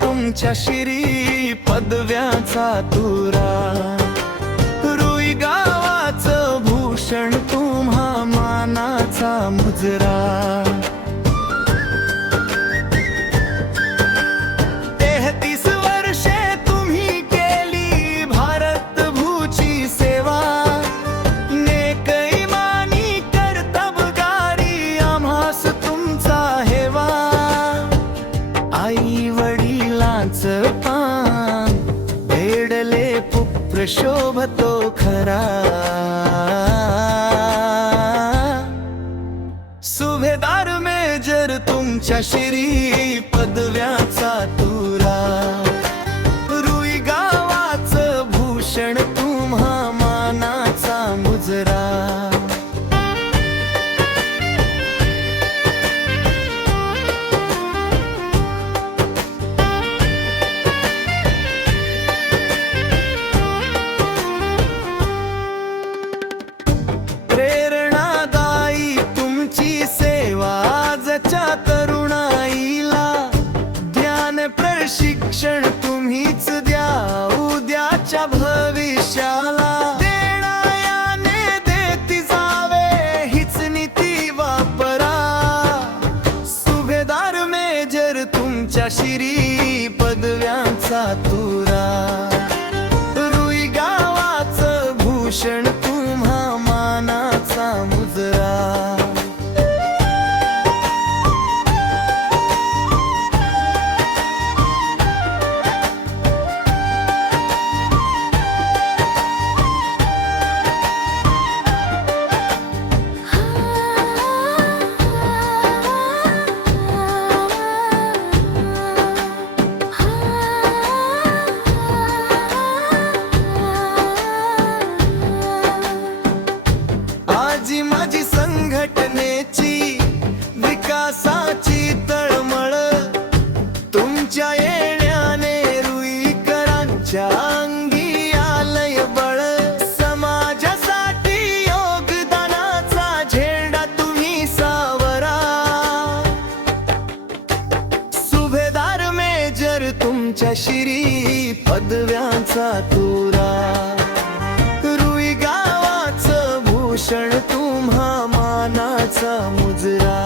तुमच्या शिरी पदव्याचा तुरा, रुई गावाचं भूषण तुम्हा मानाचा मुजरा। 33 वर्षे तुम्ही केली भारत भूची सेवा, नेक इमानी कर्तबगारी आम्हास तुमचा हेवा। आई वडिलांचं पान भेडले पुत्र शोभतो खरा, सुभेदार मेजर तुमच्या शिरी पदव्याचा तुरा, रुई गावाचं भूषण तुम्हा मानाचा मुजरा। प्रेरणादायी तुमची सेवा आजच्या तरुणाईला, ध्यान प्रशिक्षण तुम्हीच द्या उद्याच्या भविष्याला। देणायाने देती जावे हीच नीती वापरा, सुभेदार मेजर तुमच्या शिरी पदव्यांचा तुरा, रुई गावाचं भूषण तुम्हा मानाचा मुजरा। आजी माझी संघटनेची विकासाची तळमळ, तुमच्या येण्याने रुईकरांच्या अंगी आलय बळ। समाजासाठी योगदानाचा झेंडा तुम्ही सावरा, सुभेदार मेजर तुमच्या शिरी पदव्यांचा तुरा, रुई गावाचं भूषण तुम्हा मानाचा मुजरा।